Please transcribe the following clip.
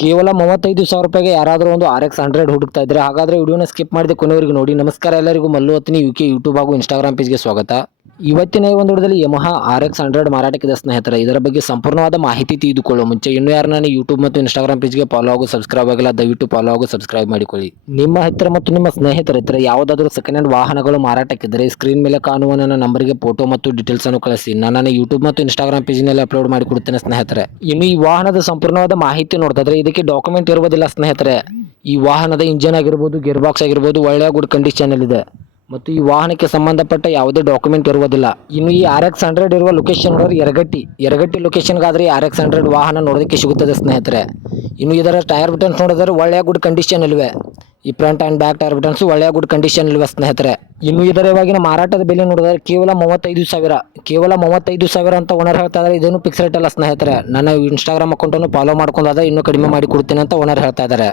ಕೇವಲ 35,000 ರೂಪಾಯಿಗೆ ಯಾರಾದರೂ ಒಂದು RX 100 ಹುಡುಕ್ತಾ ಇದ್ರೆ ಹಾಗಾದ್ರೆ ವಿಡಿಯೋನ ಸ್ಕಿಪ್ ಮಾಡದೆ ಕೊನೆವರೆಗೂ ನೋಡಿ. ನಮಸ್ಕಾರ ಎಲ್ಲರಿಗೂ, ಮಲ್ಲು ಹತ್ನಿ UK ಯೂಟ್ಯೂಬ್ ಹಾಗೂ ಇನ್ಸ್ಟಾಗ್ರಾಮ್ ಪೇಜ್ಗೆ ಸ್ವಾಗತ. ಇವತ್ತಿನ ಈ ಒಂದು ವಿಡಿಯೋದಲ್ಲಿ ಯಮಹಾ RX 100 ಮಾರಾಟಕ್ಕಿದೆ ಸ್ನೇಹಿತರೆ. ಇದರ ಬಗ್ಗೆ ಸಂಪೂರ್ಣವಾದ ಮಾಹಿತಿ ತಿಳಿದುಕೊಳ್ಳುವ ಮುಂಚೆ ಇನ್ನೂ ಯಾರು ನಾನು ಯೂಟ್ಯೂಬ್ ಮತ್ತು ಇನ್ಸ್ಟಾಗ್ರಾಮ್ ಪೇಜ್ಗೆ ಫಾಲೋ ಹಾಗೂ ಸಬ್ಸ್ಕ್ರೈಬ್ ಆಗಿಲ್ಲ, ದಯವಿಟ್ಟು ಫಾಲೋ ಹಾಗೂ ಸಬ್ಸ್ಕ್ರೈಬ್ ಮಾಡಿಕೊಳ್ಳಿ. ನಿಮ್ಮ ಹತ್ತಿರ ಮತ್ತು ನಿಮ್ಮ ಸ್ನೇಹಿತರ ಹತ್ತಿರ ಯಾವುದಾದರೂ ಸೆಕೆಂಡ್ ಹ್ಯಾಂಡ್ ವಾಹನಗಳು ಮಾರಾಟಕ್ಕಿದ್ದರೆ ಸ್ಕ್ರೀನ್ ಮೇಲೆ ಕಾಣುವ ನನ್ನ ನಂಬರ್ಗೆ ಫೋಟೋ ಮತ್ತು ಡೀಟೇಲ್ಸ್ ಅನ್ನು ಕಳಿಸಿ. ನಾನು ಯೂಟ್ಯೂಬ್ ಮತ್ತು ಇನ್ಸ್ಟಾಗ್ರಾಮ್ ಪೇಜ್ನಲ್ಲಿ ಅಪ್ಲೋಡ್ ಮಾಡಿ ಕೊಡುತ್ತೇನೆ ಸ್ನೇಹಿತರೆ. ಇನ್ನು ಈ ವಾಹನದ ಸಂಪೂರ್ಣವಾದ ಮಾಹಿತಿ ನೋಡ್ತಾದ್ರೆ ಇದಕ್ಕೆ ಡಾಕ್ಯುಮೆಂಟ್ ಇರುವುದಿಲ್ಲ ಸ್ನೇಹಿತರೆ. ಈ ವಾಹನದ ಇಂಜನ್ ಆಗಿರ್ಬೋದು, ಗೇರ್ ಬಾಕ್ಸ್ ಆಗಿರ್ಬೋದು ಒಳ್ಳೆಯ ಗುಡ್ ಕಂಡೀಷನ್ ಇದೆ ಮತ್ತು ಈ ವಾಹನಕ್ಕೆ ಸಂಬಂಧಪಟ್ಟ ಯಾವುದೇ ಡಾಕ್ಯುಮೆಂಟ್ ಇರುವುದಿಲ್ಲ. ಇನ್ನು ಈ RX 100 ಇರುವ ಲೊಕೇಶನ್ ನೋಡಿದ್ರೆ ಯರಗಟ್ಟಿ ಲೊಕೇಶನ್ಗಾದ್ರೆ RX 100 ವಾಹನ ನೋಡೋದಕ್ಕೆ ಸಿಗುತ್ತದೆ ಸ್ನೇಹಿತರೆ. ಇನ್ನು ಇದರ ಟೈರ್ ಬಟನ್ಸ್ ನೋಡಿದ್ರೆ ಒಳ್ಳೆಯ ಗುಡ್ ಕಂಡೀಷನ್ ಇಲ್ವೇ. ಈ front and back tyre buttons ಒಳ್ಳೆಯ ಗುಡ್ ಕಂಡೀಷನ್ ಇಲ್ವೇ ಸ್ನೇಹಿತರೆ. ಇನ್ನು ಇದರ ಇವಾಗಿನ ಮಾರಾಟದ ಬೆಲೆ ನೋಡಿದ್ರೆ ಕೇವಲ 35,000 ಅಂತ ಓನರ್ ಹೇಳ್ತಾ ಇದ್ದಾರೆ. ಇದೇನು ಫಿಕ್ಸ್ ರೇಟ್ ಅಲ್ಲ ಸ್ನೇಹಿತರೆ. ನನ್ನ ಇನ್ಸ್ಟಾಗ್ರಾಮ್ ಅಕೌಂಟನ್ನು ಫಾಲೋ ಮಾಡ್ಕೊಂಡಾದ್ರೆ ಇನ್ನೂ ಕಡಿಮೆ ಮಾಡಿ ಕೊಡ್ತೇನೆ ಅಂತ ಓನರ್ ಹೇಳ್ತಾ ಇದ್ದಾರೆ.